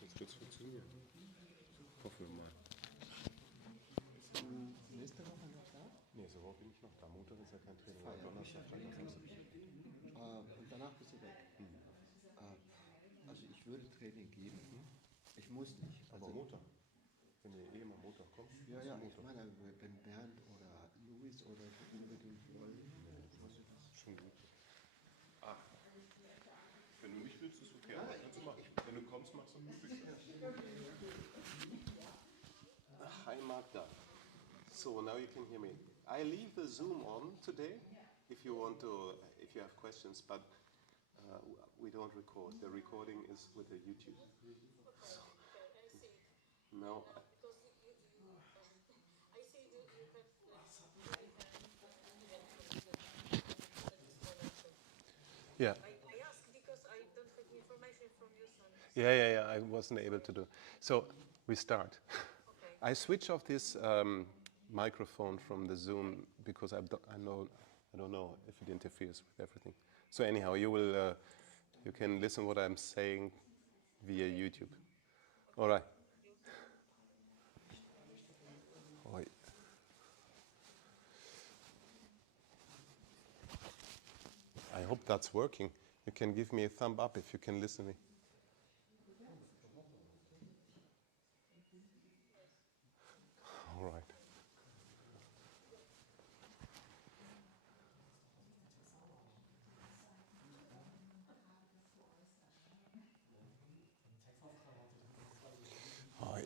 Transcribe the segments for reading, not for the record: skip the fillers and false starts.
Jetzt wird es funktionieren. Hoffen wir mal. Nächste Woche noch da? Nächste Woche bin ich noch da. Montag ist ja kein Training. Donnerstag, Freitag, Samstag. Und danach bist du weg. Also ich würde Training geben. Ich muss nicht. Aber Also, Montag. Wenn ihr eh mal Montag kommt. ja, ja, ich meine, wenn Bernd oder Luis oder ich unbedingt wollen, also das Schon gut. Wenn du nicht willst, ist okay. Aber kannst du machen. Wenn du kommst, machst du möglich. Hi Magda. So now you can hear me. I leave the Zoom on today if you want to, if you have questions, but we don't record. The recording is with the YouTube. So, no. I see you have Yeah. I ask because I don't have information from you, son. Yeah. I wasn't able to do. So we start. Okay. I switch off this microphone from the Zoom because I don't know if it interferes with everything. So anyhow, you can listen what I'm saying via YouTube. All right. Oi. I hope that's working. You can give me a thumb up if you can listen to me. All right. Hi.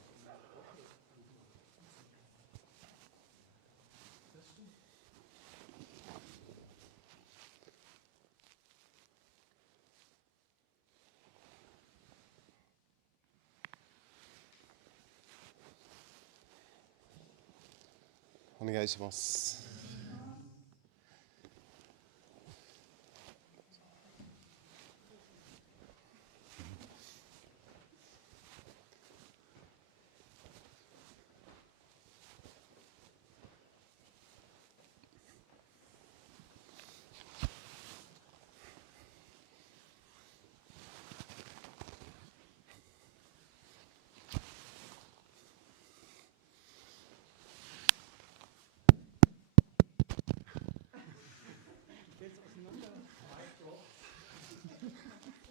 Onegaishimasu.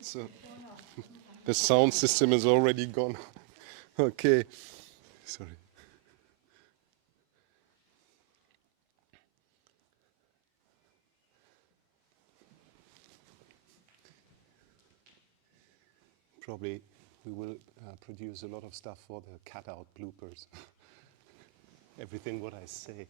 So the sound system is already gone. Okay. Sorry. Probably we will produce a lot of stuff for the cutout bloopers. Everything what I say.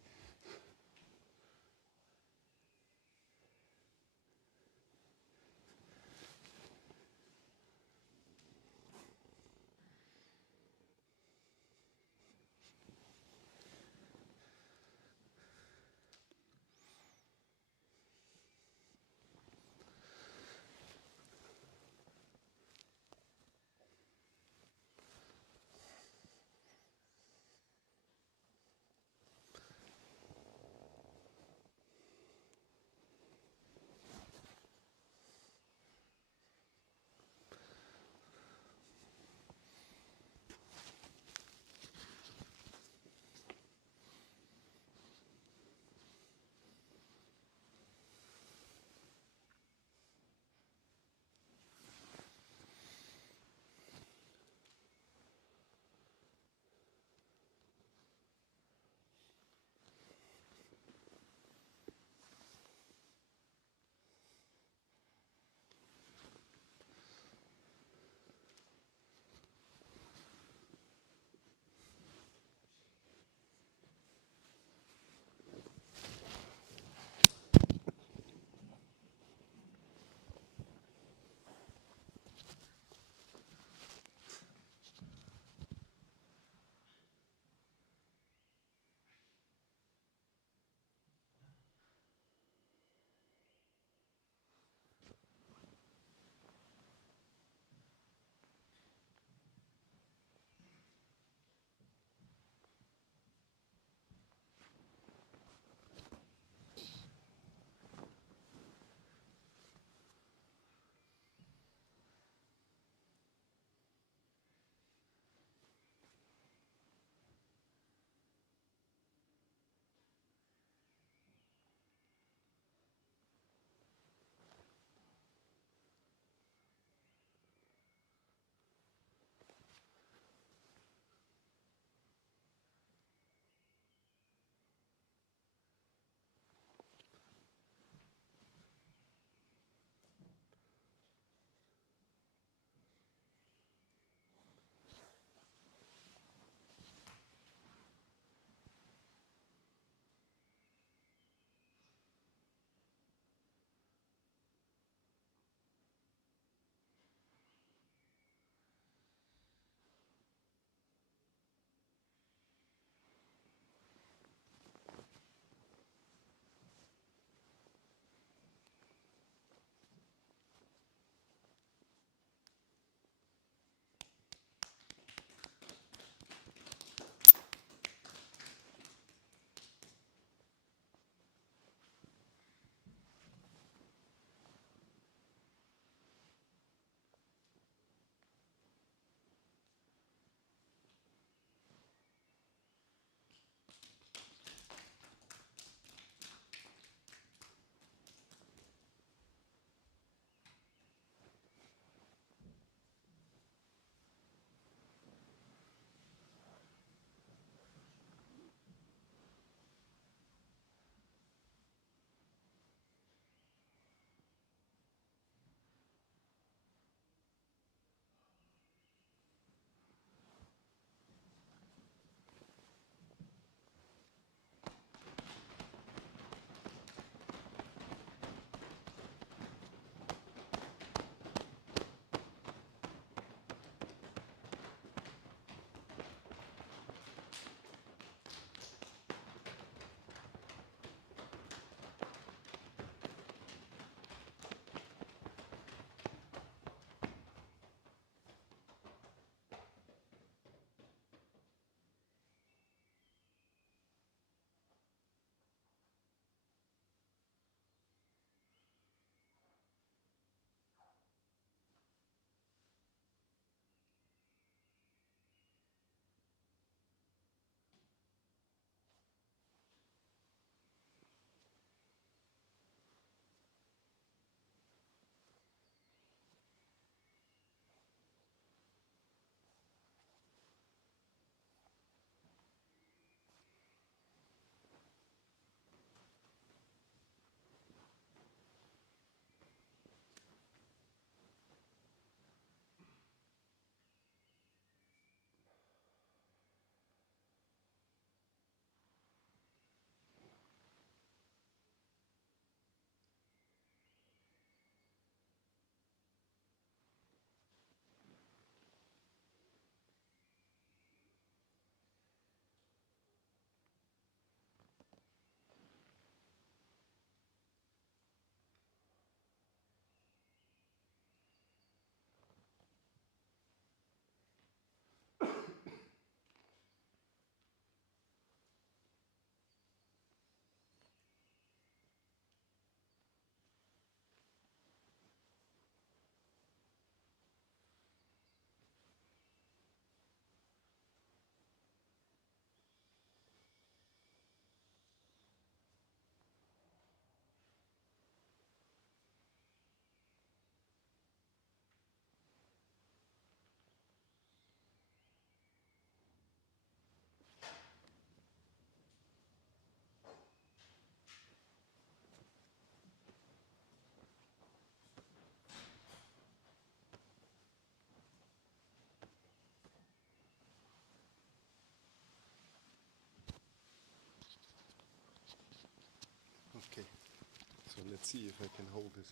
let's see if I can hold it.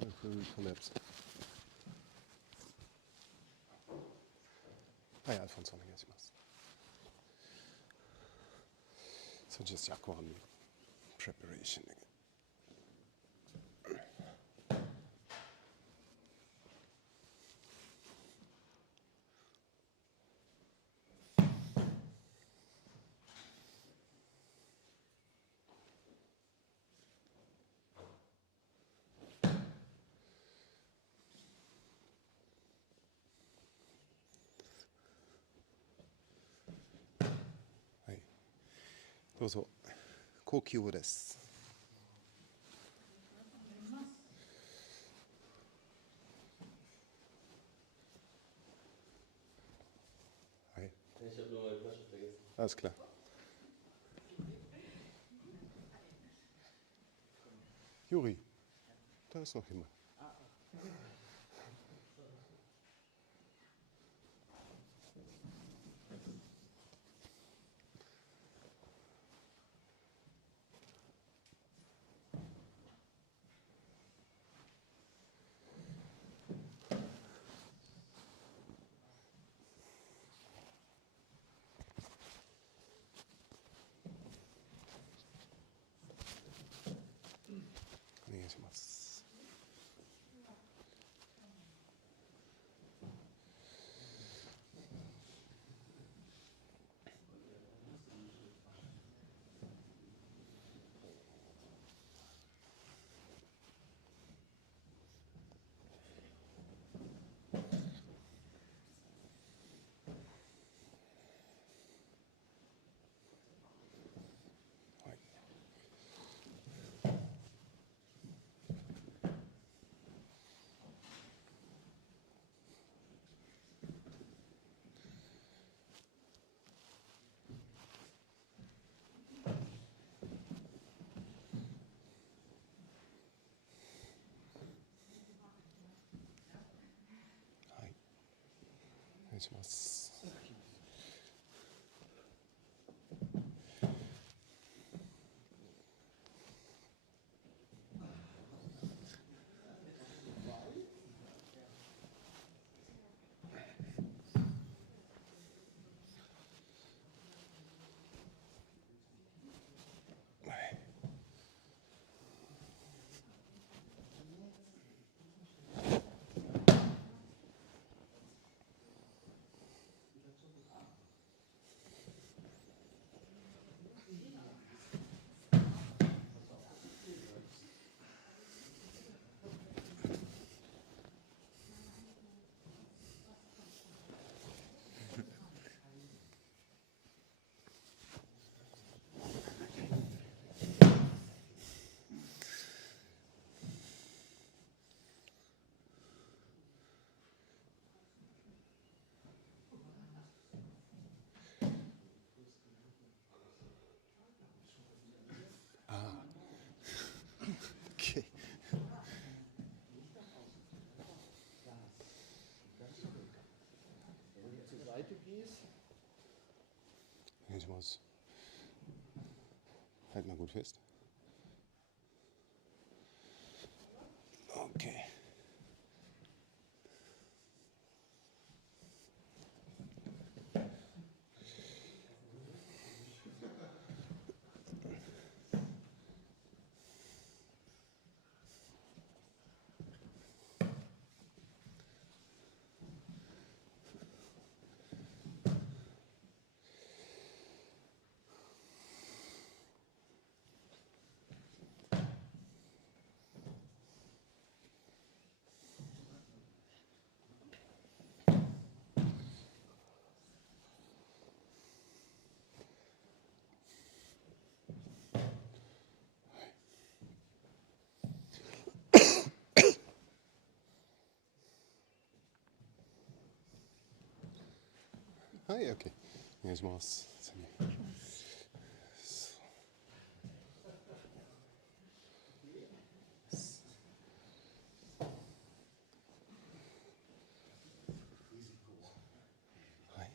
It will collapse. はい、アルフォンスお願いします。So just alcohol preparation again. Hi. どうぞ。高級です。はい。Ich habe nur meine Flasche vergessen. Alles klar. Juri, da ist noch jemand. Hi. お願いします。Okay. お願いします。Halt mal gut fest. Okay. Hi, okay. お願いします。はい。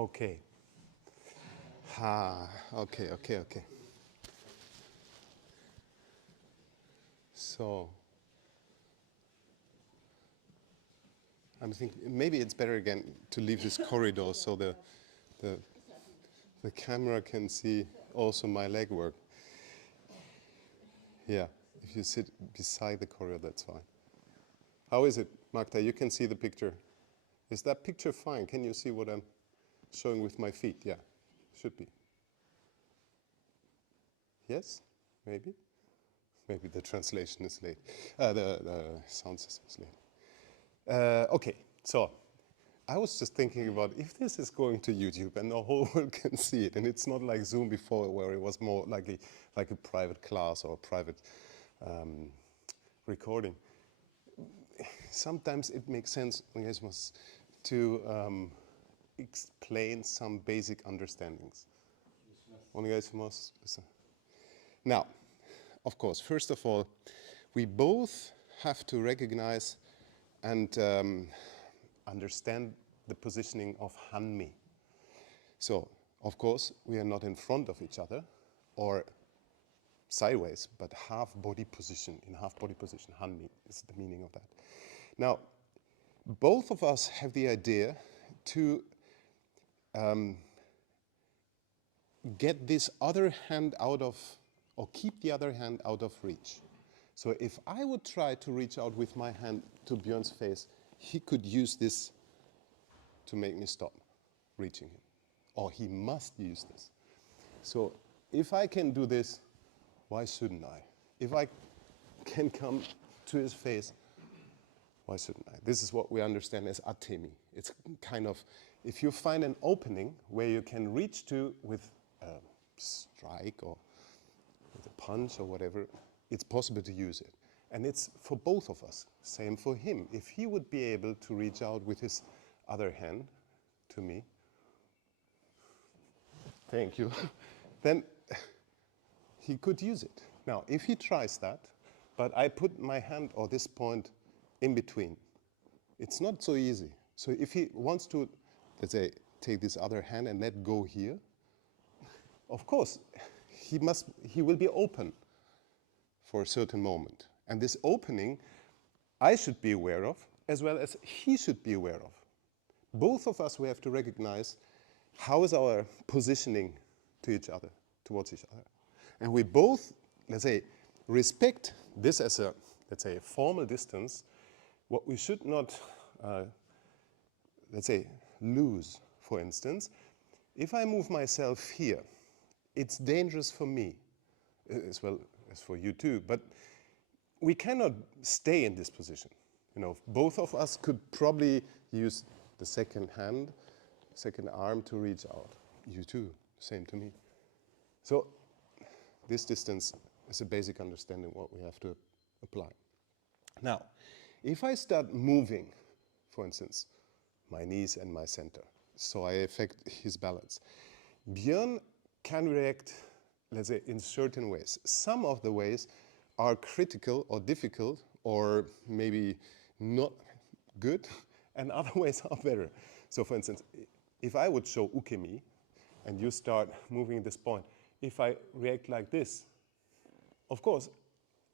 Okay. Okay. So, I'm thinking maybe it's better again to leave this corridor so the camera can see also my leg work. Yeah, if you sit beside the corridor, that's fine. How is it, Magda? You can see the picture. Is that picture fine? Can you see what I'm showing with my feet? Yeah, should be. Yes? Maybe? Maybe the translation is late. The sound system is late. Okay, so I was just thinking about if this is going to YouTube and the whole world can see it, and it's not like Zoom before where it was more like a private class or a private recording. Sometimes it makes sense to explain some basic understandings. Now, of course, first of all, we both have to recognize and understand the positioning of Hanmi. So, of course, we are not in front of each other or sideways, but half body position, in half body position, Hanmi is the meaning of that. Now, both of us have the idea to get this other hand out of, or keep the other hand out of reach. So if I would try to reach out with my hand to Björn's face, he could use this to make me stop reaching him. Or he must use this. So if I can do this, why shouldn't I? If I can come to his face, why shouldn't I? This is what we understand as atemi. It's kind of, if you find an opening where you can reach to with a strike or with a punch or whatever, it's possible to use it. And it's for both of us. Same for him. If he would be able to reach out with his other hand to me, thank you, then he could use it. Now, if he tries that, but I put my hand or this point in between, it's not so easy. So if he wants to, let's say, take this other hand and let go here, of course, he will be open for a certain moment. And this opening, I should be aware of, as well as he should be aware of. Both of us, we have to recognize how is our positioning to each other, towards each other. And we both, let's say, respect this as a, let's say, a formal distance. What we should not, let's say, lose, for instance, if I move myself here, it's dangerous for me, as well as for you too, but we cannot stay in this position. You know, both of us could probably use the second hand, second arm to reach out. You too, same to me. So this distance is a basic understanding what we have to apply. Now, if I start moving, for instance, my knees and my center, so I affect his balance, Björn can react, let's say, in certain ways. Some of the ways are critical or difficult or maybe not good, and other ways are better. So for instance, if I would show ukemi and you start moving this point, if I react like this, of course,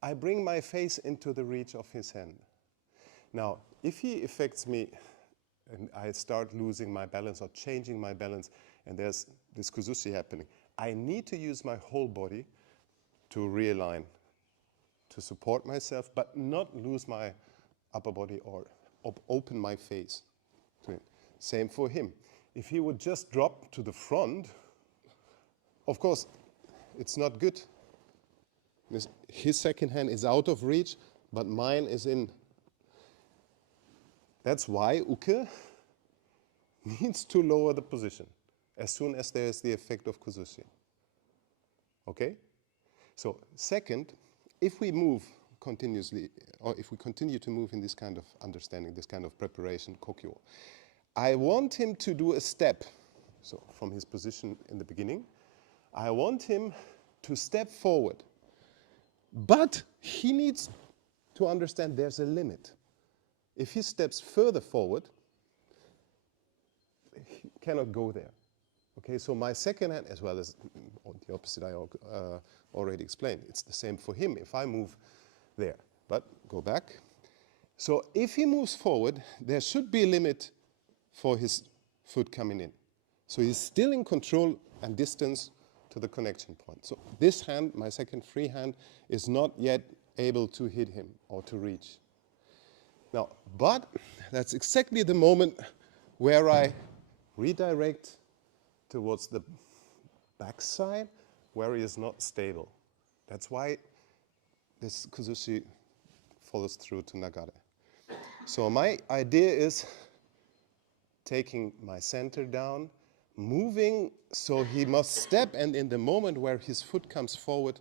I bring my face into the reach of his hand. Now, if he affects me and I start losing my balance or changing my balance, and there's this kuzushi happening, I need to use my whole body to realign, to support myself, but not lose my upper body or open my face to it. Same for him. If he would just drop to the front, of course, it's not good. His second hand is out of reach, but mine is in. That's why uke needs to lower the position as soon as there is the effect of kuzushi. Okay? So second, if we move continuously, or if we continue to move in this kind of understanding, this kind of preparation, kokyo, I want him to do a step. So from his position in the beginning, I want him to step forward. But he needs to understand there's a limit. If he steps further forward, cannot go there. Okay, so my second hand, as well as the opposite I already explained, it's the same for him if I move there. But go back. So if he moves forward, there should be a limit for his foot coming in. So he's still in control and distance to the connection point. So this hand, my second free hand, is not yet able to hit him or to reach. Now, but that's exactly the moment where I redirect towards the backside where he is not stable. That's why this kuzushi follows through to nagare. So my idea is taking my center down, moving so he must step, and in the moment where his foot comes forward,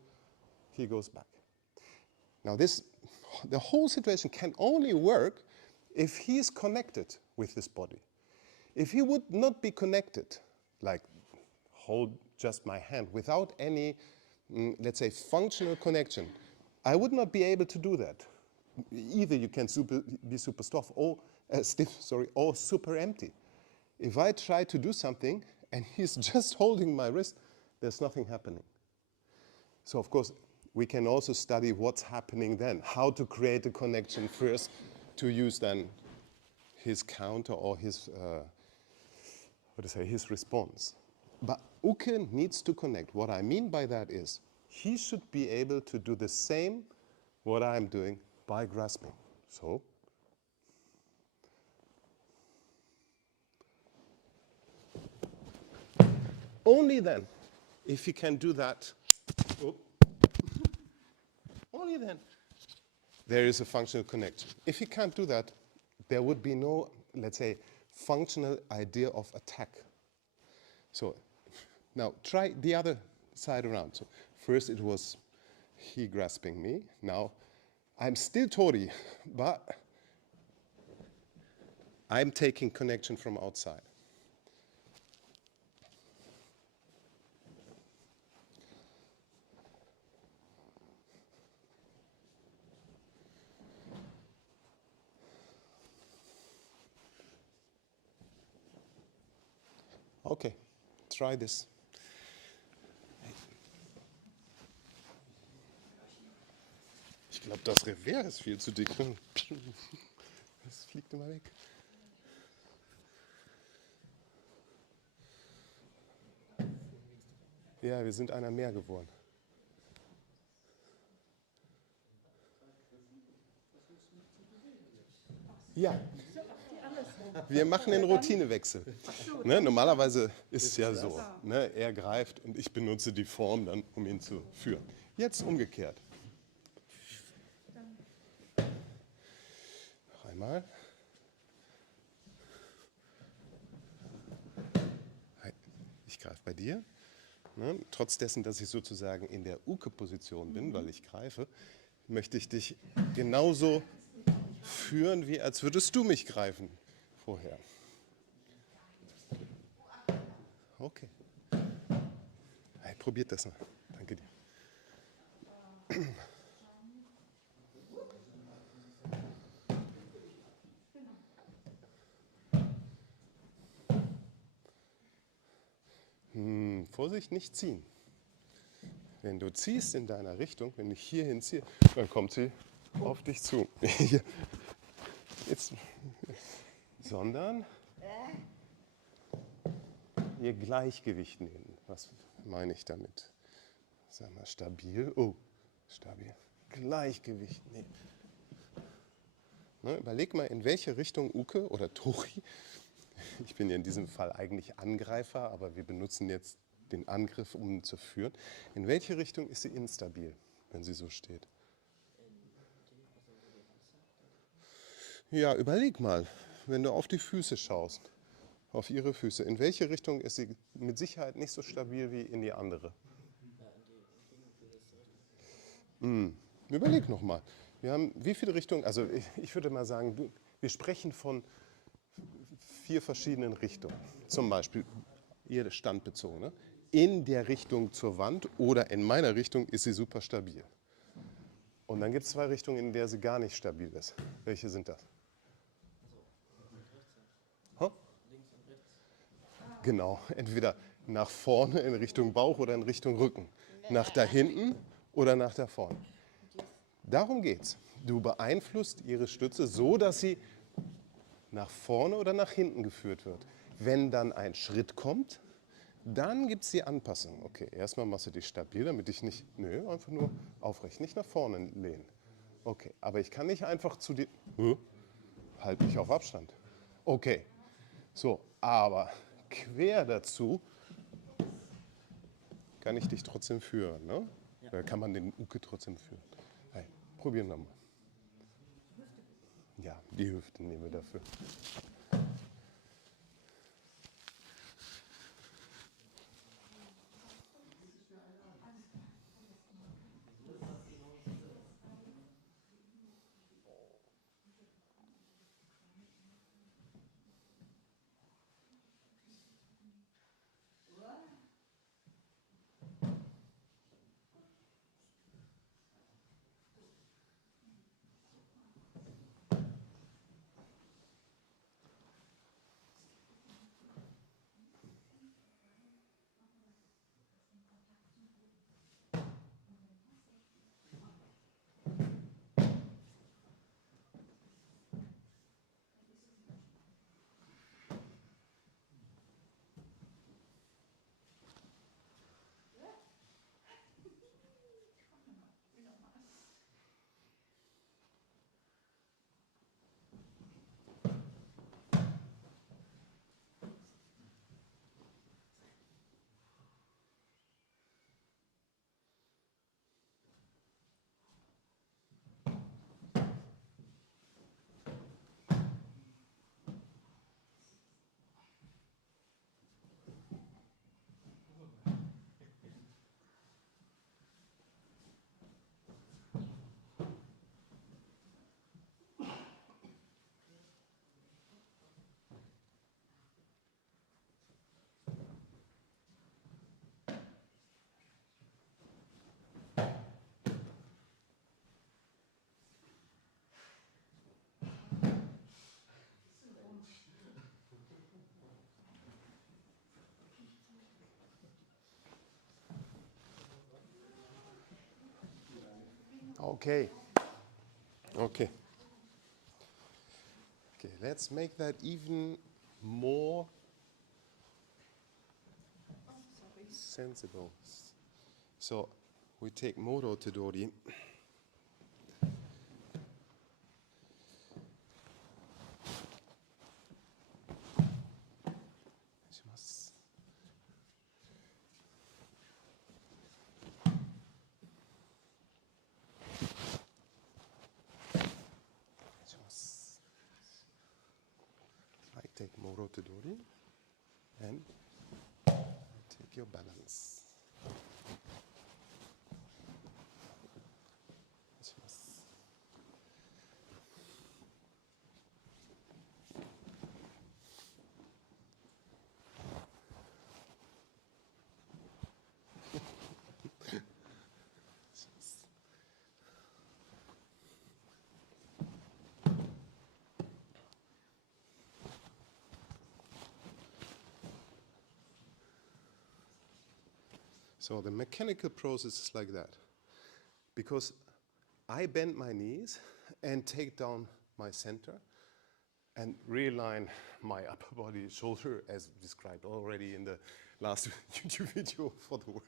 he goes back. Now the whole situation can only work if he is connected with his body. If he would not be connected, like hold just my hand without any, let's say, functional connection, I would not be able to do that. Either you can be super stiff or super empty. If I try to do something and he's just holding my wrist, there's nothing happening. So of course, we can also study what's happening then, how to create a connection first to use then his counter or his, his response. But Uke needs to connect. What I mean by that is he should be able to do the same what I'm doing by grasping. So only then, if he can do that, only then there is a functional connection. If he can't do that, there would be no, let's say, functional idea of attack. So now try the other side around. So first it was he grasping me. Now I'm still tori, but I'm taking connection from outside. Okay, try this. Ich glaube, das Revers ist viel zu dick. Das fliegt immer weg. Ja, wir sind einer mehr geworden. Ja, wir machen den Routinewechsel. Ne, normalerweise ist es ja so, ne, er greift und ich benutze die Form dann, um ihn zu führen. Jetzt umgekehrt. Noch einmal. Ich greife bei dir. Ne, trotz dessen, dass ich sozusagen in der Uke-Position bin, weil ich greife, möchte ich dich genauso führen, wie als würdest du mich greifen vorher. Okay. Hey, probiert das mal. Danke dir. Vorsicht, nicht ziehen. Wenn du ziehst in deiner Richtung, wenn ich hier hinziehe, dann kommt sie auf dich zu. Jetzt, sondern ihr Gleichgewicht nehmen. Was meine ich damit? Sag mal, stabil. Oh, stabil. Gleichgewicht nehmen. Ne, überleg mal, in welche Richtung Uke oder Tori, ich bin ja in diesem Fall eigentlich Angreifer, aber wir benutzen jetzt den Angriff, um ihn zu führen. In welche Richtung ist sie instabil, wenn sie so steht? Ja, überleg mal, wenn du auf die Füße schaust, auf ihre Füße, in welche Richtung ist sie mit Sicherheit nicht so stabil wie in die andere? Überleg nochmal. Wir haben wie viele Richtungen, also ich würde mal sagen, wir sprechen von 4 verschiedenen Richtungen. Zum Beispiel, ihr standbezogen, ne? In der Richtung zur Wand oder in meiner Richtung ist sie super stabil. Und dann gibt es 2 Richtungen, in der sie gar nicht stabil ist. Welche sind das? Genau, entweder nach vorne in Richtung Bauch oder in Richtung Rücken. Nach da hinten oder nach da vorne. Darum geht's. Du beeinflusst ihre Stütze so, dass sie nach vorne oder nach hinten geführt wird. Wenn dann ein Schritt kommt, dann gibt es die Anpassung. Okay, erstmal machst du dich stabil, damit ich nicht, nö, einfach nur aufrecht, nicht nach vorne lehnen. Okay, aber ich kann nicht einfach zu dir, halt mich auf Abstand. Okay, so, aber quer dazu kann ich dich trotzdem führen, ne? Da kann man den Uke trotzdem führen. Hey, probieren wir mal. Ja, die Hüfte nehmen wir dafür. Okay. Okay. Okay, let's make that even more sensible. So we take Moro Todori. I take Moro Todori and take your balance. So the mechanical process is like that. Because I bend my knees and take down my center and realign my upper body, shoulder, as described already in the last YouTube video for the work.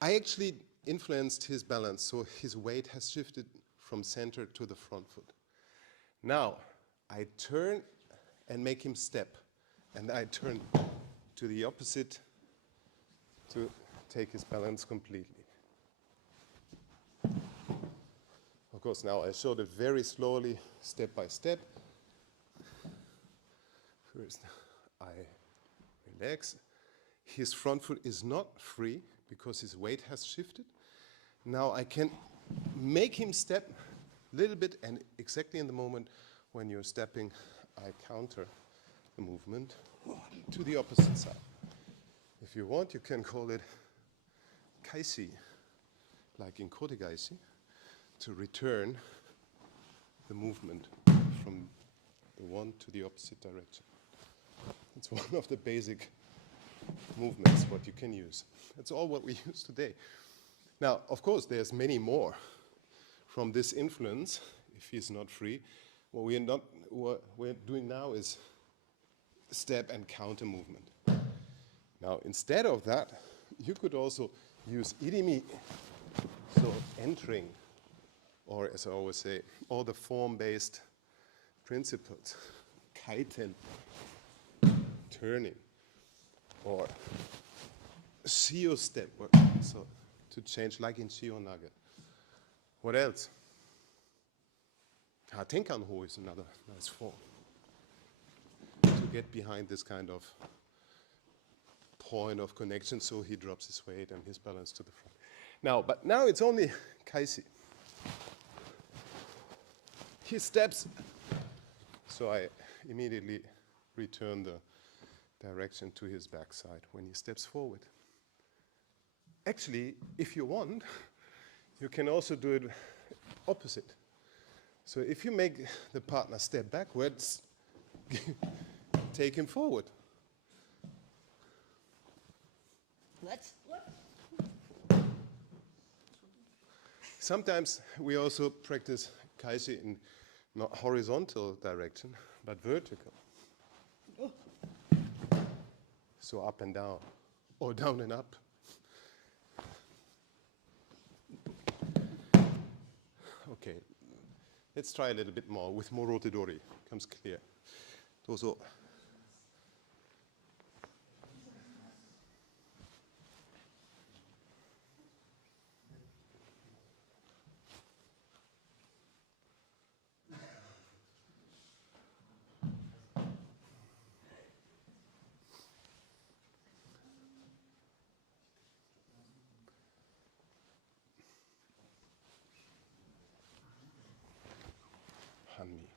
I actually influenced his balance, so his weight has shifted from center to the front foot. Now, I turn and make him step, and I turn to the opposite to take his balance completely. Of course, now I showed it very slowly, step by step. First, I relax. His front foot is not free because his weight has shifted. Now I can make him step a little bit, and exactly in the moment when you're stepping, I counter the movement to the opposite side. If you want, you can call it kaisi, like in kotegaeshi, to return the movement from the one to the opposite direction. It's one of the basic movements what you can use. That's all what we use today. Now, of course, there's many more from this influence, if he's not free. What we're doing now is step and counter movement. Now, instead of that, you could also use irimi, so entering, or as I always say, all the form-based principles, kaiten, turning, or shio step, so to change like in shio nage. What else? Tenkan-ho is another nice form to get behind this kind of point of connection, so he drops his weight and his balance to the front. Now it's only kaisi. He steps, so I immediately return the direction to his backside when he steps forward. Actually, if you want, you can also do it opposite. So if you make the partner step backwards, take him forward. What? Sometimes we also practice kaisi in not horizontal direction, but vertical. Oh. So up and down, or down and up. Okay, let's try a little bit more with morotedori. Comes clear. Dozo. Hanmi.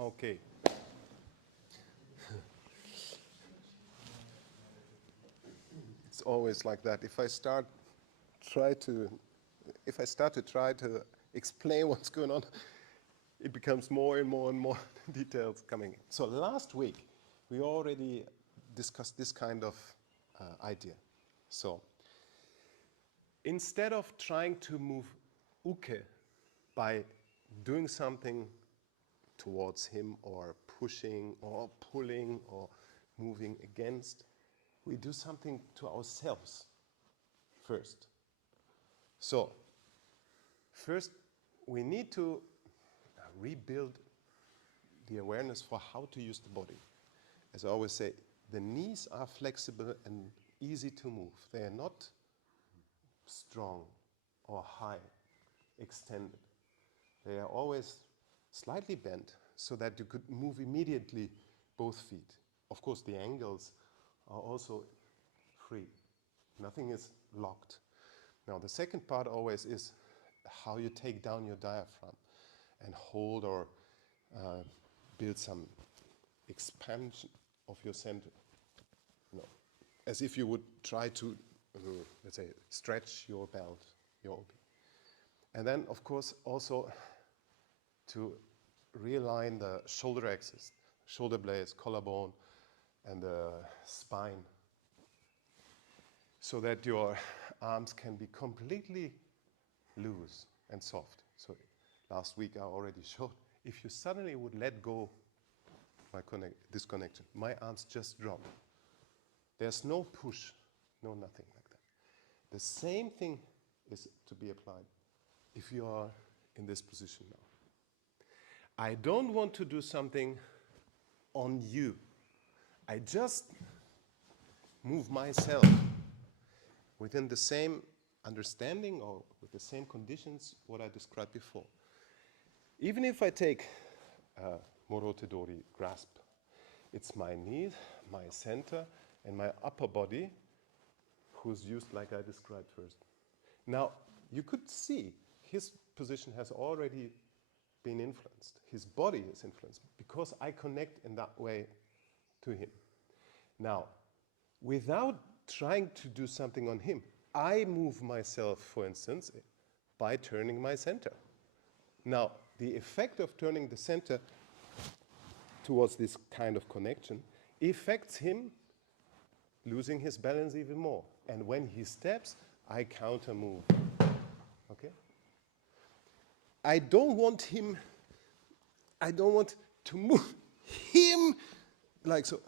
Okay. It's always like that. If I start to try to explain what's going on, it becomes more and more and more details coming in. So last week, we already discussed this kind of idea. So instead of trying to move uke by doing something towards him or pushing or pulling or moving against, we do something to ourselves first. So first, we need to rebuild the awareness for how to use the body. As I always say, the knees are flexible and easy to move. They are not strong or high, extended. They are always slightly bent so that you could move immediately both feet. Of course, the ankles are also free. Nothing is locked. Now, the second part always is how you take down your diaphragm and hold or build some expansion of your center. No. As if you would try to, let's say, stretch your belt, your OP. And then, of course, also to realign the shoulder axis, shoulder blades, collarbone, and the spine, so that your arms can be completely loose and soft. So last week I already showed, if you suddenly would let go this connection, my arms just drop. There's no push, no nothing like that. The same thing is to be applied if you are in this position now. I don't want to do something on you. I just move myself within the same understanding or with the same conditions what I described before. Even if I take Morotedori grasp, it's my knees, my center, and my upper body who's used like I described first. Now, you could see his position has already been influenced. His body is influenced because I connect in that way to him. Now, without trying to do something on him, I move myself, for instance, by turning my center. Now, the effect of turning the center towards this kind of connection affects him losing his balance even more. And when he steps, I counter move. Okay? I don't want to move him like so.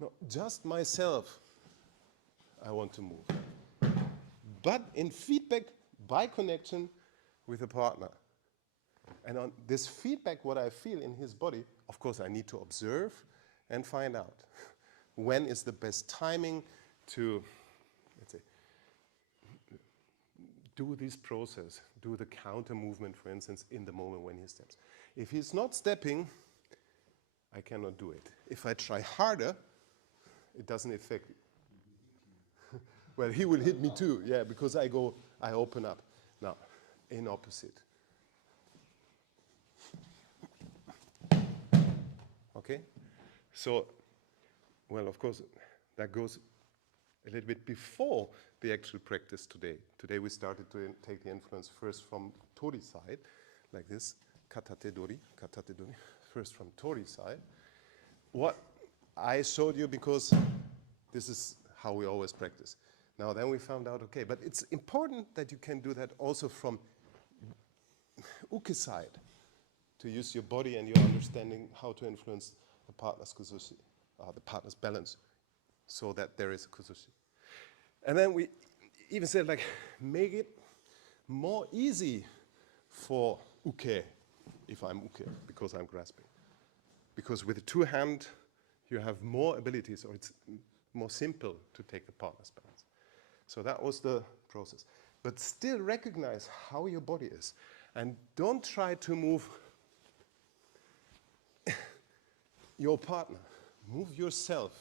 No, just myself I want to move. But in feedback by connection with a partner. And on this feedback, what I feel in his body, of course I need to observe and find out when is the best timing to, let's say, do this process, do the counter movement, for instance, in the moment when he steps. If he's not stepping, I cannot do it. If I try harder, it doesn't affect. Well, he will hit me too, yeah, because I open up. Now, in opposite. Okay? So, well, of course, that goes a little bit before the actual practice today. Today we started to take the influence first from Tori side, like this, katate dori, first from Tori side. What I showed you because this is how we always practice. Now then we found out, okay, but it's important that you can do that also from uke side, to use your body and your understanding how to influence the partner's kuzushi, the partner's balance, so that there is a kuzushi. And then we even said, like, make it more easy for uke, if I'm uke, because I'm grasping. Because with the two hand, you have more abilities, or it's more simple to take the partner's balance. So that was the process. But still recognize how your body is. And don't try to move your partner. Move yourself.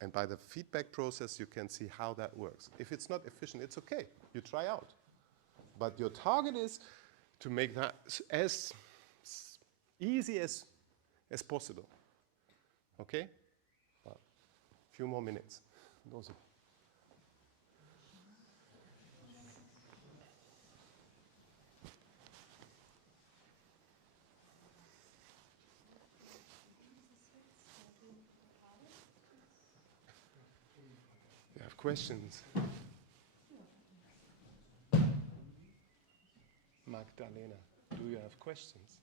And by the feedback process, you can see how that works. If it's not efficient, it's okay. You try out. But your target is to make that as easy as possible. Okay? A few more minutes. Those are you have questions? Magdalena, do you have questions?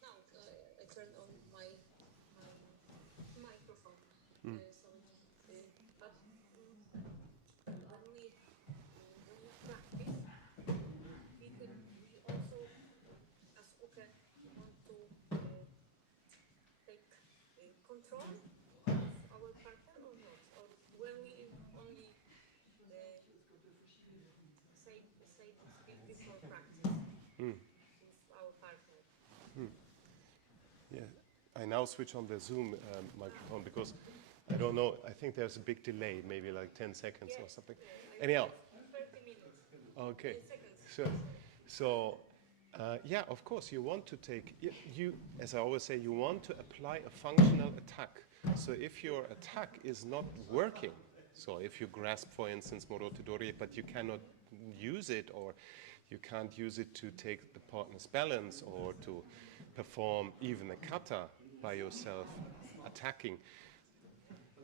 Now I turn on my microphone. But when we practice, we also, as uke, want to take control of our partner or not, or when we only say speak before practice with our partner. Yeah, I now switch on the Zoom microphone because I don't know, I think there's a big delay, maybe like 10 seconds or something. Anyhow. 30 minutes. Okay, 10 seconds. sure. So, yeah, of course, you want to take, you, as I always say, you want to apply a functional attack. So if your attack is not working, so if you grasp, for instance, Morotodori, but you cannot use it, or you can't use it to take the partner's balance, or to perform even a kata by yourself, attacking,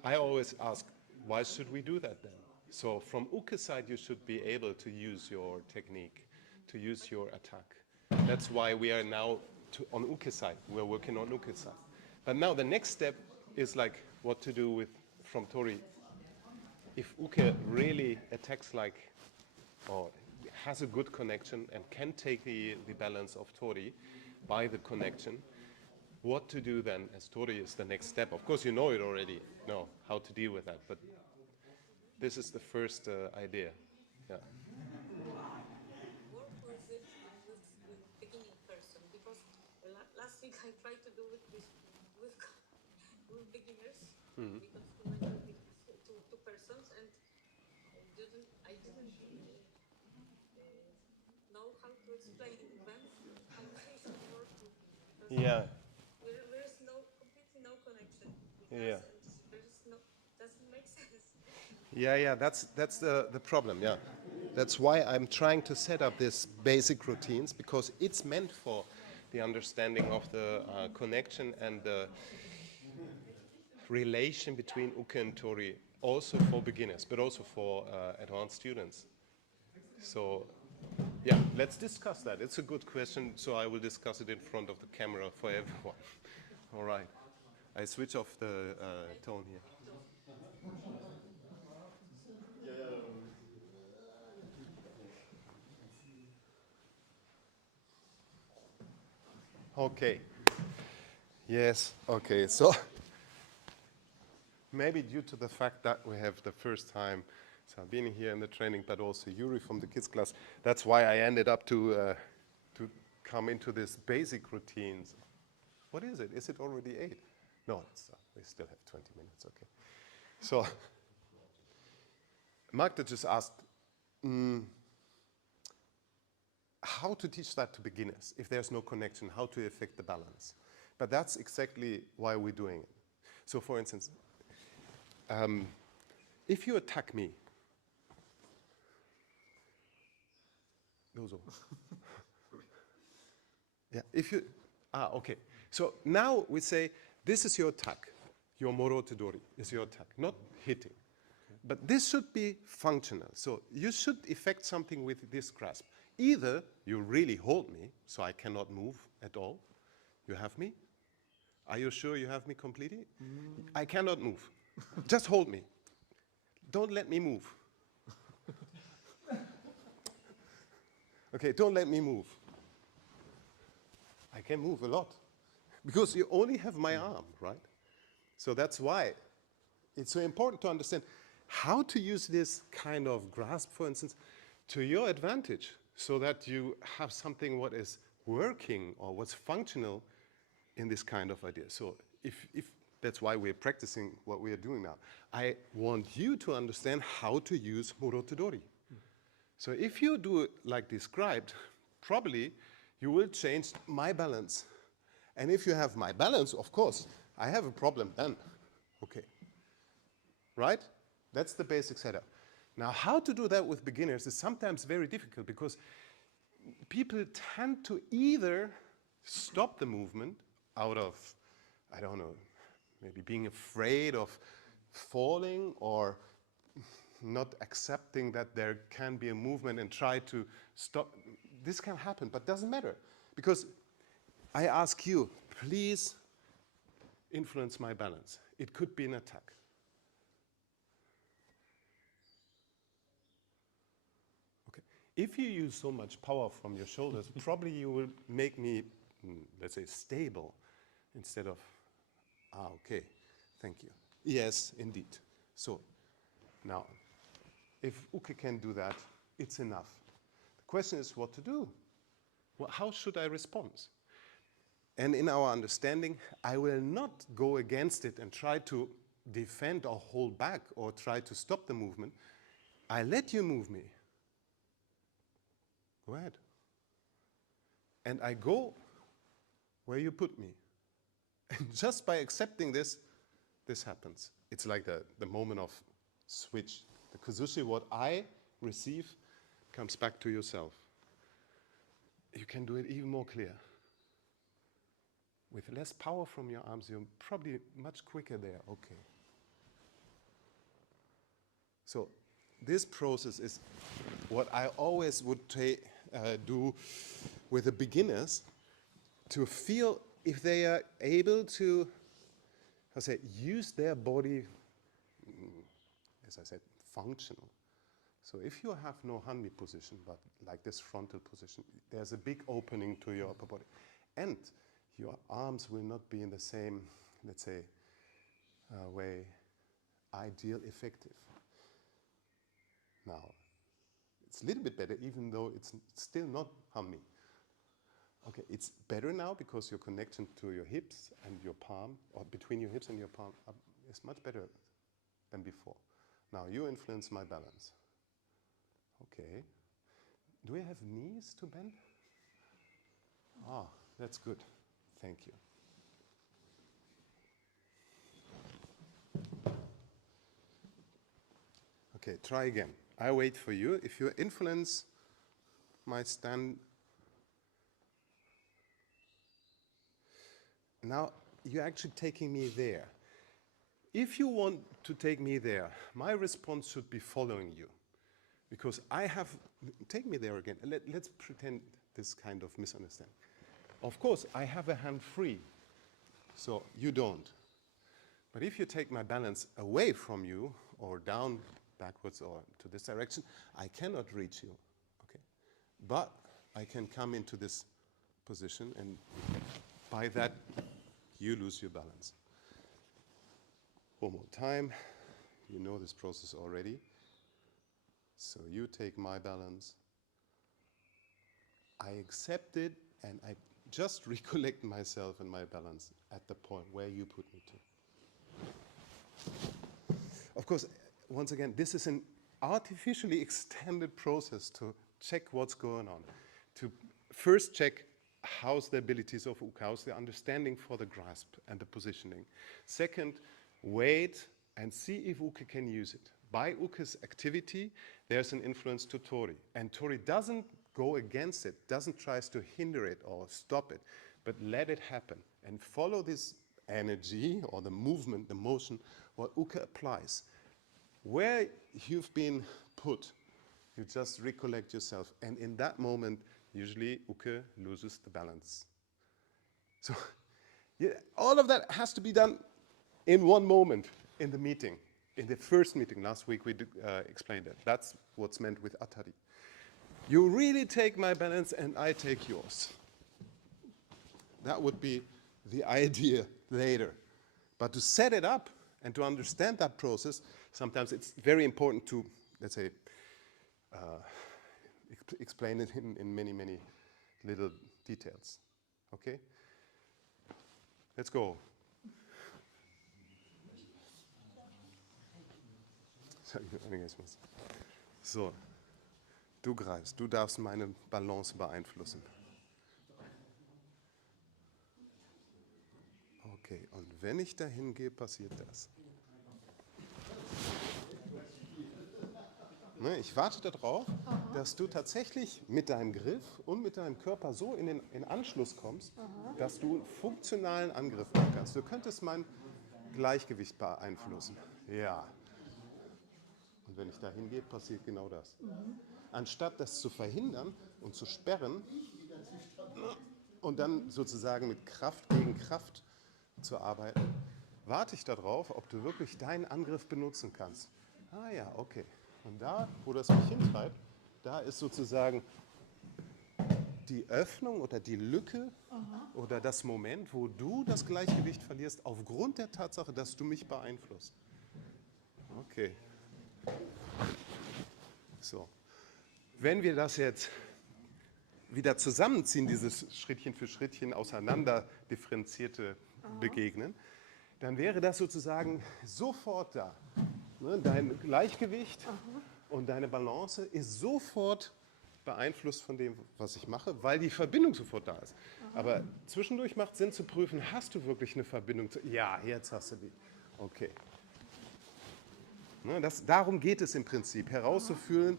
I always ask, why should we do that then? So from uke side, you should be able to use your technique, to use your attack. That's why we are now on uke side. We're working on uke side. But now the next step is like what to do with from tori. If uke really attacks like, or has a good connection and can take the balance of tori by the connection, what to do then as tori is the next step. Of course, you know it already, know how to deal with that, but this is the first idea. Yeah. Work with it with beginning person, because last week I tried to do it with beginners, because we went with two persons, and I didn't know how to explain them how I should work with him, because Yeah. there is completely no connection with Yeah. us, and there is doesn't make sense. Yeah, that's the problem, yeah. That's why I'm trying to set up these basic routines, because it's meant for the understanding of the connection and the relation between uke and tori, also for beginners, but also for advanced students. So, yeah, let's discuss that. It's a good question, so I will discuss it in front of the camera for everyone. All right. I switch off the tone here. Okay. Yes, okay. So maybe due to the fact that we have the first time Sabine here in the training, but also Yuri from the kids class, that's why I ended up to come into this basic routines. What is it? Is it already 8? No, we still have 20 minutes, okay. So Magda just asked, how to teach that to beginners if there's no connection, how to affect the balance. But that's exactly why we're doing it. So for instance, if you attack me, yeah, if you, okay. So now we say, this is your attack. Your morotodori is your attack, not hitting. Okay. But this should be functional. So you should effect something with this grasp. Either you really hold me, so I cannot move at all. You have me? Are you sure you have me completely? I cannot move. Just hold me. Don't let me move. Okay, don't let me move. I can move a lot. Because you only have my arm, right? So that's why it's so important to understand how to use this kind of grasp, for instance, to your advantage. so that you have something what is working or what's functional in this kind of idea. So if that's why we're practicing what we are doing now. I want you to understand how to use Morotodori. So if you do it like described, probably you will change my balance. And if you have my balance, of course, I have a problem then. Okay. Right? That's the basic setup. Now, how to do that with beginners is sometimes very difficult because people tend to either stop the movement out of, I don't know, maybe being afraid of falling or not accepting that there can be a movement and try to stop. This can happen, but doesn't matter. Because I ask you, please influence my balance. It could be an attack. Okay. If you use so much power from your shoulders, probably you will make me, let's say, stable instead of, okay, thank you. Yes, indeed. So, now, if Uke can do that, it's enough. The question is what to do. Well, how should I respond? And in our understanding, I will not go against it and try to defend or hold back or try to stop the movement. I let you move me. Go ahead. And I go where you put me. And just by accepting this, this happens. It's like the moment of switch. The kuzushi, what I receive, comes back to yourself. You can do it even more clear. With less power from your arms, you're probably much quicker there. Okay. So this process is what I always would do with the beginners to feel if they are able to, use their body, as I said, functional. So if you have no Hanmi position, but like this frontal position, there's a big opening to your upper body. And your arms will not be in the same, let's say, way ideal effective. Now, it's a little bit better, even though it's still not Hanmi. Okay, it's better now because your connection to your hips and your palm, or between your hips and your palm, is much better than before. Now, you influence my balance. Okay. Do we have knees to bend? Ah, that's good. Thank you. Okay, try again. I wait for you. If you influence my stand, now you're actually taking me there. If you want to take me there, my response should be following you. Because I have, take me there again. Let's pretend this kind of misunderstanding. Of course, I have a hand free, so you don't. But if you take my balance away from you, or down, backwards, or to this direction, I cannot reach you, okay? But I can come into this position, and by that, you lose your balance. One more time. You know this process already. So you take my balance. I accept it, and I just recollect myself and my balance at the point where you put me to. Of course, once again, this is an artificially extended process to check what's going on. To first check how's the abilities of Uke, how's the understanding for the grasp and the positioning. Second, wait and see if Uke can use it. By Uke's activity, there's an influence to Tori. And Tori doesn't go against it, doesn't try to hinder it or stop it, but let it happen. And follow this energy or the movement, the motion, what Uke applies. Where you've been put, you just recollect yourself. And in that moment, usually Uke loses the balance. So yeah, all of that has to be done in one moment in the meeting. In the first meeting last week, we explained that. That's what's meant with Atari. You really take my balance and I take yours. That would be the idea later. But to set it up and to understand that process, sometimes it's very important to, let's say, explain it in many, many little details. Okay? Let's go. So, du greifst, du darfst meine Balance beeinflussen. Okay, und wenn ich dahin gehe, passiert das. Ne, ich warte darauf, dass du tatsächlich mit deinem Griff und mit deinem Körper so in Anschluss kommst, dass du einen funktionalen Angriff machen kannst. Du könntest mein Gleichgewicht beeinflussen. Ja. Und wenn ich dahin gehe, passiert genau das. Anstatt das zu verhindern und zu sperren und dann sozusagen mit Kraft gegen Kraft zu arbeiten, warte ich darauf, ob du wirklich deinen Angriff benutzen kannst. Ah ja, okay. Und da, wo das mich hintreibt, da ist sozusagen die Öffnung oder die Lücke oder das Moment, wo du das Gleichgewicht verlierst, aufgrund der Tatsache, dass du mich beeinflusst. Okay. So. Wenn wir das jetzt wieder zusammenziehen, dieses Schrittchen für Schrittchen auseinander differenzierte Begegnen, dann wäre das sozusagen sofort da. Ne? Dein Gleichgewicht und deine Balance ist sofort beeinflusst von dem, was ich mache, weil die Verbindung sofort da ist. Aber zwischendurch macht Sinn zu prüfen, hast du wirklich eine Verbindung? Ja, jetzt hast du die. Okay. Ne, darum geht es im Prinzip, herauszufühlen,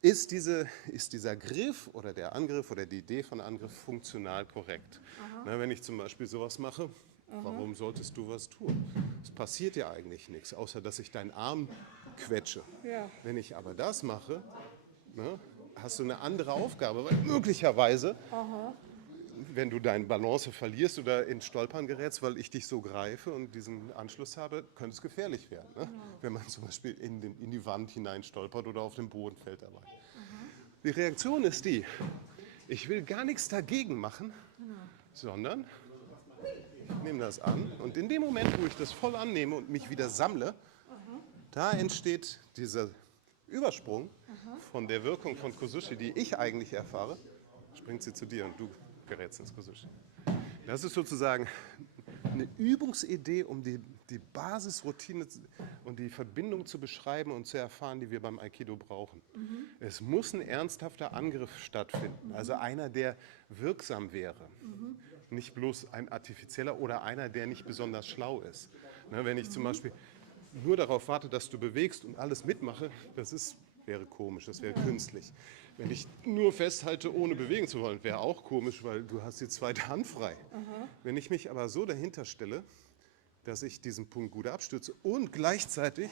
ist dieser Griff oder der Angriff oder die Idee von Angriff funktional korrekt. Na, wenn ich zum Beispiel sowas mache, warum solltest du was tun? Es passiert ja eigentlich nichts, außer dass ich deinen Arm quetsche. Ja. Wenn ich aber das mache, ne, hast du eine andere Aufgabe, weil möglicherweise, wenn du deine Balance verlierst oder ins Stolpern gerätst, weil ich dich so greife und diesen Anschluss habe, könnte es gefährlich werden. Ne? Wenn man zum Beispiel in die Wand hinein stolpert oder auf den Boden fällt dabei. Die Reaktion ist die, ich will gar nichts dagegen machen, sondern ich nehme das an und in dem Moment, wo ich das voll annehme und mich wieder sammle, da entsteht dieser Übersprung von der Wirkung von Kosushi, die ich eigentlich erfahre, springt sie zu dir und du gerätst ins Kosushi. Das ist sozusagen eine Übungsidee, um die Basisroutine und die Verbindung zu beschreiben und zu erfahren, die wir beim Aikido brauchen. Es muss ein ernsthafter Angriff stattfinden, also einer, der wirksam wäre. Nicht bloß ein artifizieller oder einer, der nicht besonders schlau ist. Ne, wenn ich zum Beispiel nur darauf warte, dass du bewegst und alles mitmache, wäre komisch, das wäre künstlich. Wenn ich nur festhalte, ohne bewegen zu wollen, wäre auch komisch, weil du hast die zweite Hand frei. Wenn ich mich aber so dahinter stelle, dass ich diesen Punkt gut abstütze und gleichzeitig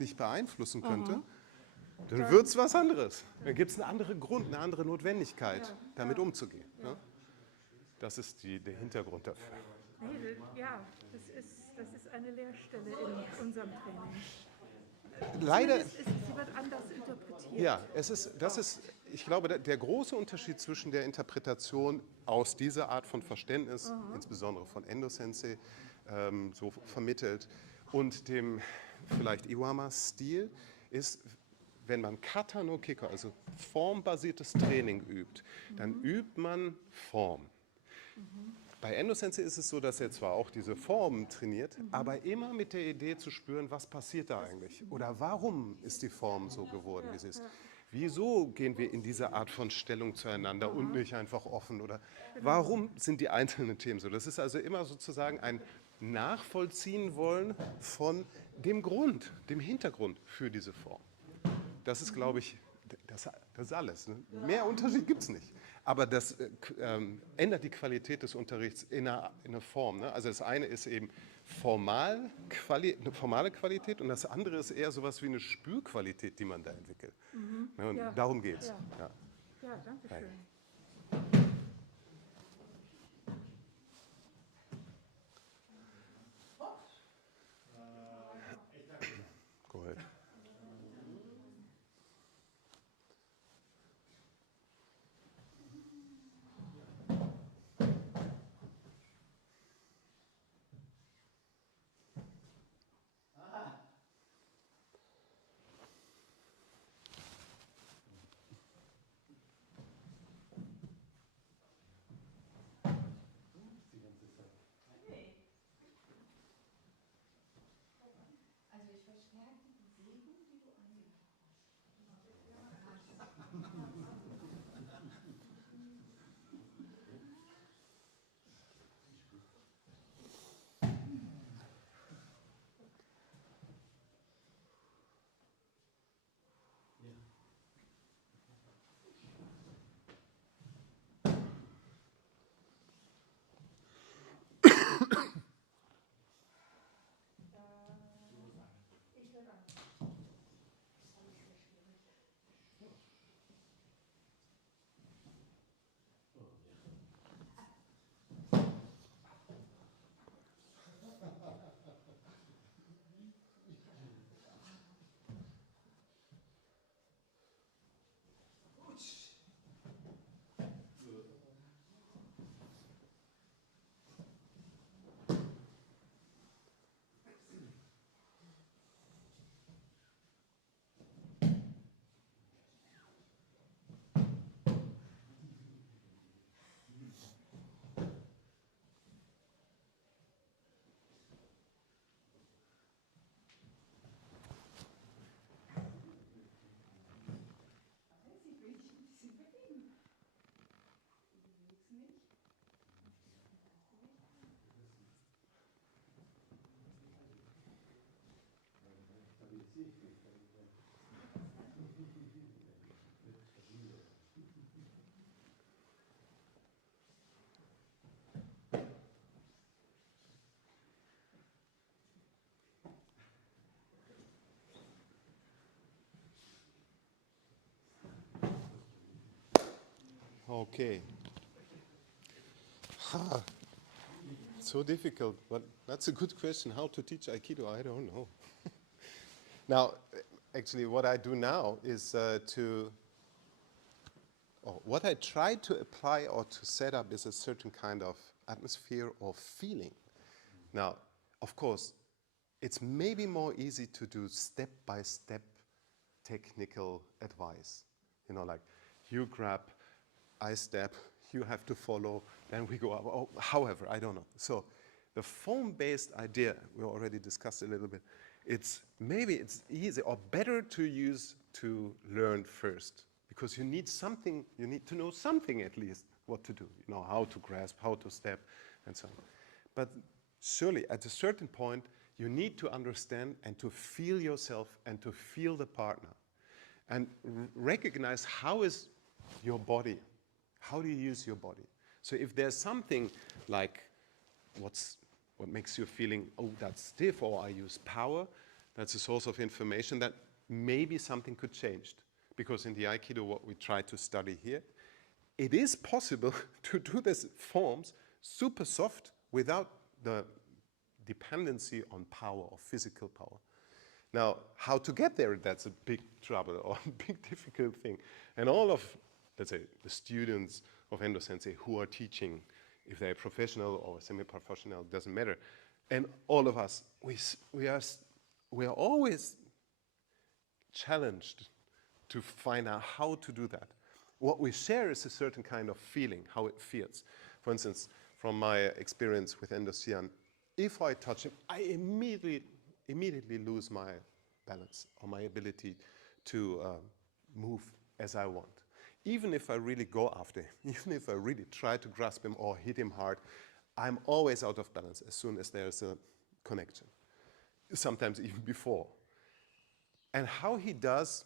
dich beeinflussen könnte, dann wird es was anderes. Dann gibt es einen anderen Grund, eine andere Notwendigkeit, damit umzugehen. Ne? Das ist der Hintergrund dafür. Nee, ja, das ist eine Leerstelle in unserem Training. Leider. Sie wird anders interpretiert. Ja, ich glaube, der große Unterschied zwischen der Interpretation aus dieser Art von Verständnis, insbesondere von Endo-Sensei, so vermittelt, und dem vielleicht Iwama-Stil, ist, wenn man Kata no Kiko, also formbasiertes Training übt, dann übt man Form. Bei Endo-Sensei ist es so, dass er zwar auch diese Formen trainiert, aber immer mit der Idee zu spüren, was passiert da eigentlich? Oder warum ist die Form so geworden, wie sie ist? Wieso gehen wir in diese Art von Stellung zueinander und nicht einfach offen? Oder warum sind die einzelnen Themen so? Das ist also immer sozusagen ein Nachvollziehen wollen von dem Grund, dem Hintergrund für diese Form. Das ist, glaube ich, das ist alles. Ne? Mehr Unterschied gibt es nicht. Aber das ändert die Qualität des Unterrichts in eine Form. Ne? Also das eine ist eben eine formale Qualität und das andere ist eher sowas wie eine Spürqualität, die man da entwickelt. Ne? Und darum geht es. Ja, danke schön. Go ahead. Okay. So difficult, but that's a good question. How to teach Aikido? I don't know. Now, actually, what I do now is what I try to apply or to set up is a certain kind of atmosphere or feeling. Now, of course, it's maybe more easy to do step-by-step technical advice. You know, like you grab, I step, you have to follow, then we go up. Oh, however, I don't know. So the form-based idea, we already discussed a little bit, maybe it's easy or better to use to learn first, because you need something, you need to know something at least what to do, you know, how to grasp, how to step, and so on. But surely at a certain point, you need to understand and to feel yourself and to feel the partner and recognize how is your body, how do you use your body. So if there's something like what makes you feeling, oh, that's stiff, or I use power, that's a source of information that maybe something could change. Because in the Aikido, what we try to study here, it is possible to do these forms super soft without the dependency on power or physical power. Now, how to get there, that's a big trouble or a big difficult thing. And all of, let's say, the students of Endo Sensei who are teaching, if they're professional or semi-professional, doesn't matter. And all of us, we are always challenged to find out how to do that. What we share is a certain kind of feeling, how it feels. For instance, from my experience with Endo Sian, if I touch him, I immediately lose my balance or my ability to move as I want. Even if I really go after him, even if I really try to grasp him or hit him hard, I'm always out of balance as soon as there's a connection, sometimes even before. And how he does,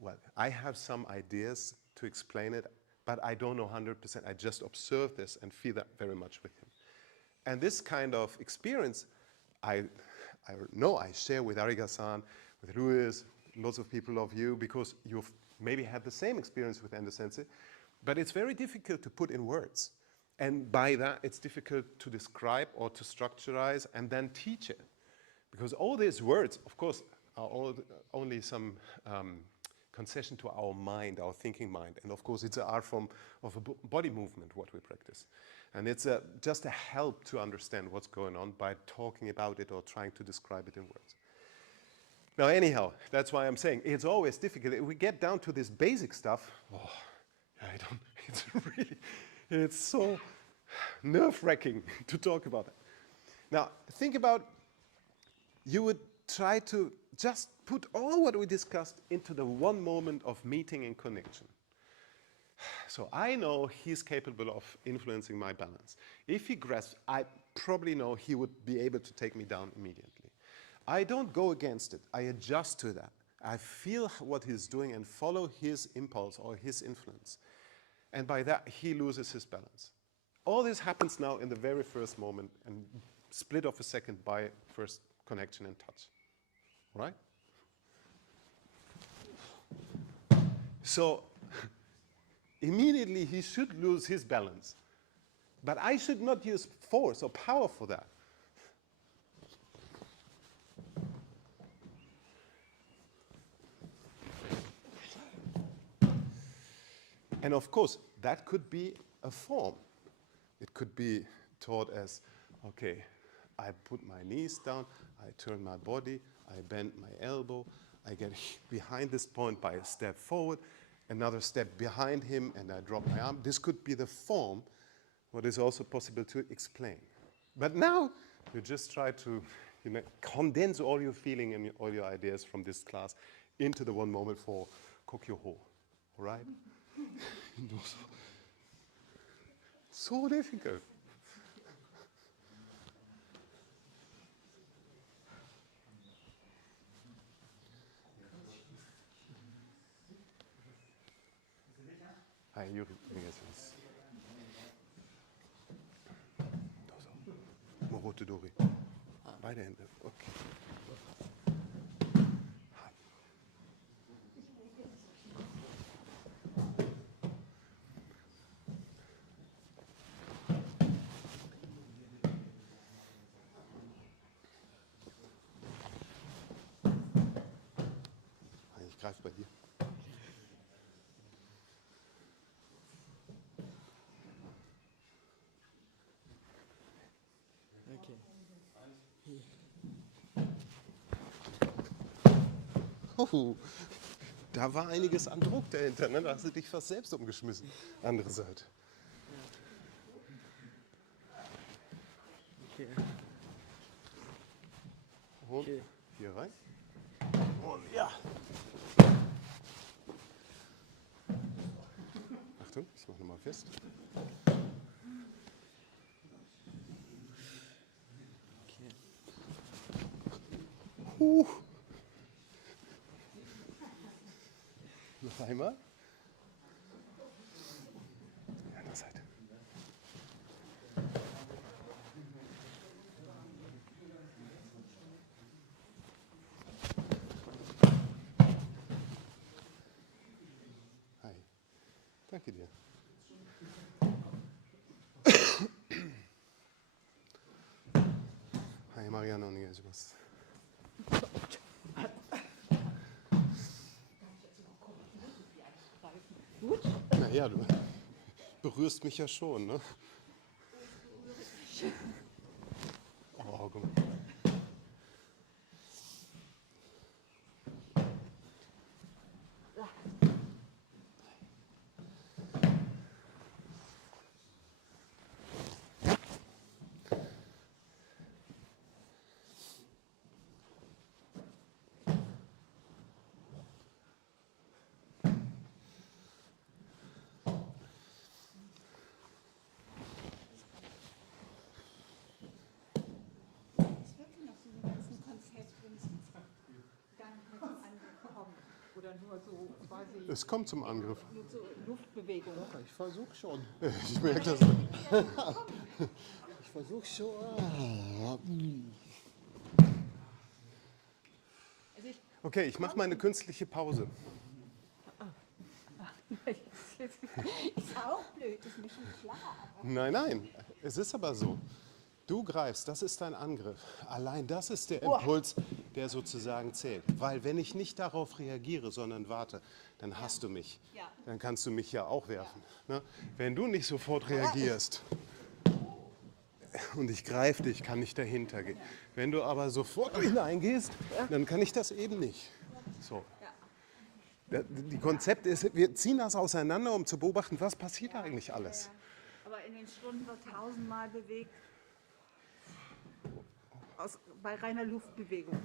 well, I have some ideas to explain it, but I don't know 100%. I just observe this and feel that very much with him. And this kind of experience, I know I share with Ariga-san, with Ruiz, lots of people of you, because you've maybe had the same experience with Endo Sensei, but it's very difficult to put in words. And by that, it's difficult to describe or to structurize and then teach it. Because all these words, of course, are only some concession to our mind, our thinking mind. And of course, it's an art form of a body movement, what we practice. And it's just a help to understand what's going on by talking about it or trying to describe it in words. Now, anyhow, that's why I'm saying it's always difficult. If we get down to this basic stuff, it's so nerve-wracking to talk about it. Now, think about, you would try to just put all what we discussed into the one moment of meeting and connection. So I know he's capable of influencing my balance. If he grasps, I probably know he would be able to take me down immediately. I don't go against it. I adjust to that. I feel what he's doing and follow his impulse or his influence. And by that, he loses his balance. All this happens now in the very first moment and split of a second by first connection and touch. Right? So immediately he should lose his balance. But I should not use force or power for that. And of course, that could be a form. It could be taught as, okay, I put my knees down, I turn my body, I bend my elbow, I get behind this point by a step forward, another step behind him, and I drop my arm. This could be the form, what is also possible to explain. But now, you just try to condense all your feeling and all your ideas from this class into the one moment for Kokyo-ho, all right? So difficult. はい、よろお願いします。どうぞ。もうrote Dori. Beide Hände. Okay. はい、ich greife bei dir. Okay. Oh, da war einiges an Druck dahinter, ne? Da hast du dich fast selbst umgeschmissen. Andere Seite. Okay. Und Okay. hier rein. Und ja. Achtung, ich mache nochmal fest. Okay. Noch einmal. Die andere Seite. Hi. Danke dir. Hi, Marianne,お願いします。Gut. Naja, du berührst mich ja schon, ne? Oh, guck mal. Es wird nach diesem ganzen Konzept, wenn es gar nicht mehr zum Angriff kommt. Oder nur so quasi Es kommt zum Angriff. nur so Luftbewegungen. Ich versuche schon. Ich merke das. Ich versuche schon. Also ich, Okay, ich mache meine künstliche Pause. ist auch blöd, ist mir schon klar. Aber Nein, nein, es ist aber so. Du greifst, das ist dein Angriff. Allein das ist der Impuls, der sozusagen zählt. Weil wenn ich nicht darauf reagiere, sondern warte, dann hast du mich. Ja. Dann kannst du mich ja auch werfen. Ne? Wenn du nicht sofort reagierst und ich greife dich, kann ich dahinter gehen. Wenn du aber sofort hineingehst, dann kann ich das eben nicht. So. Die Konzept ist, wir ziehen das auseinander, um zu beobachten, was passiert da eigentlich alles. Aber in den Stunden wird tausendmal bewegt. Bei reiner Luftbewegung.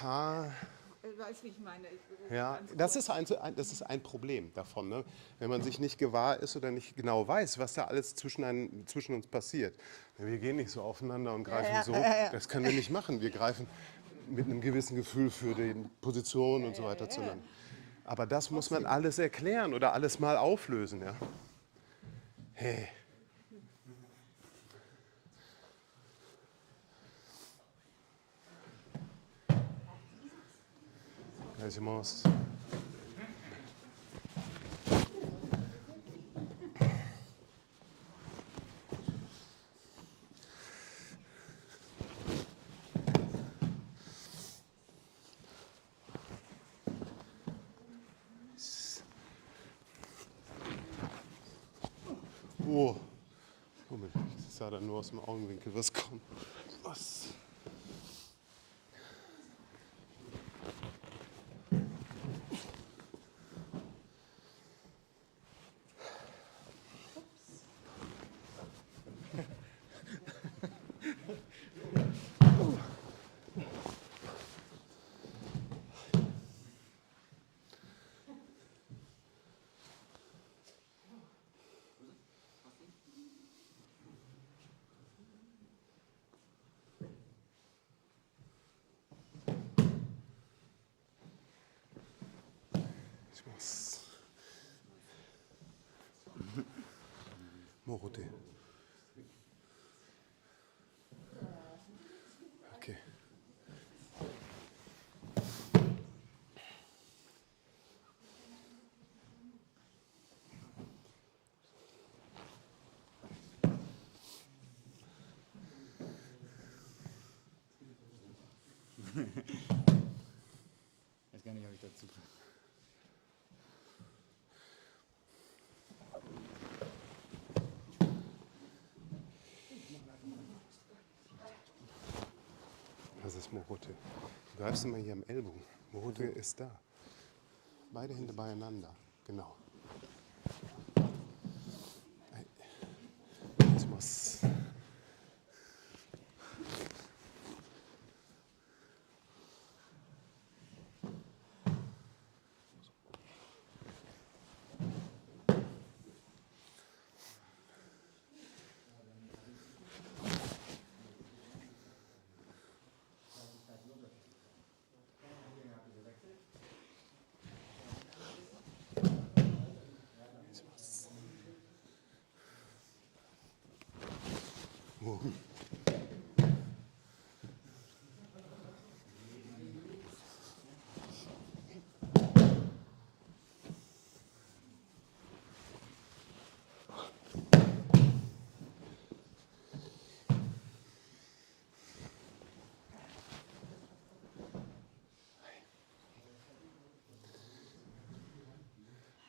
Weißt du, wie ich meine? Ja, Ganz das kurz. ist ein Problem davon, ne? Wenn man sich nicht gewahr ist oder nicht genau weiß, was da alles zwischen uns passiert. Wir gehen nicht so aufeinander und greifen so, das können wir nicht machen. Wir greifen mit einem gewissen Gefühl für die Position und so weiter zueinander. Aber das muss man alles erklären oder alles mal auflösen. Ja? Hey. Hacemos. Oh, komisch. Ich sah da nur aus dem Augenwinkel was kommt. Was? Morote. Okay. Weiß gar nicht, ob ich dazu. Das ist Morote. Du greifst immer hier am Ellbogen. Morote ist da. Beide Hände beieinander. Genau. Ich muss.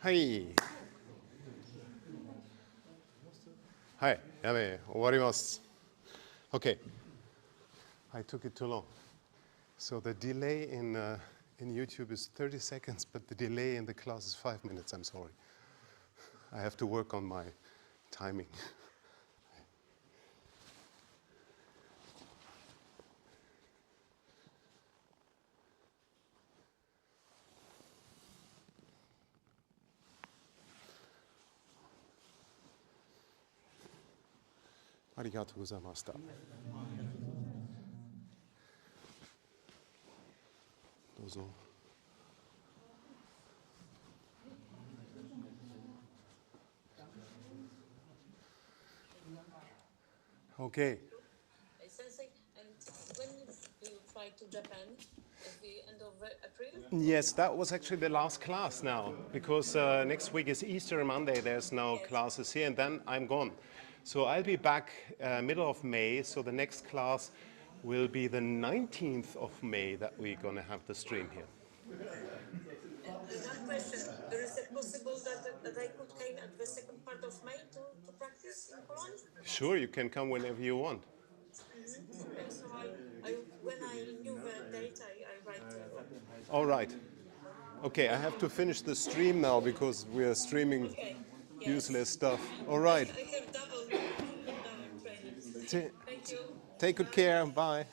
Hi. Hi. やべえ、終わります。Okay. I took it too long. So the delay in YouTube is 30 seconds, but the delay in the class is 5 minutes. I'm sorry. I have to work on my timing. ありがとうございました。どうぞ。Okay. Sensei, and when do you fly to Japan? At the end of April? Yes, that was actually the last class now, because next week is Easter Monday. There's no classes here, and then I'm gone. So I'll be back middle of May. So the next class will be the 19th of May that we're going to have the stream here. One question. There is a possible that I could came at the second part of May to practice in Poland? Sure, you can come whenever you want. Okay, so when I knew the date, I write to you. All right. Okay, I have to finish the stream now because we are streaming useless stuff. All right. I have double trainings. Thank you. Take good care. Bye.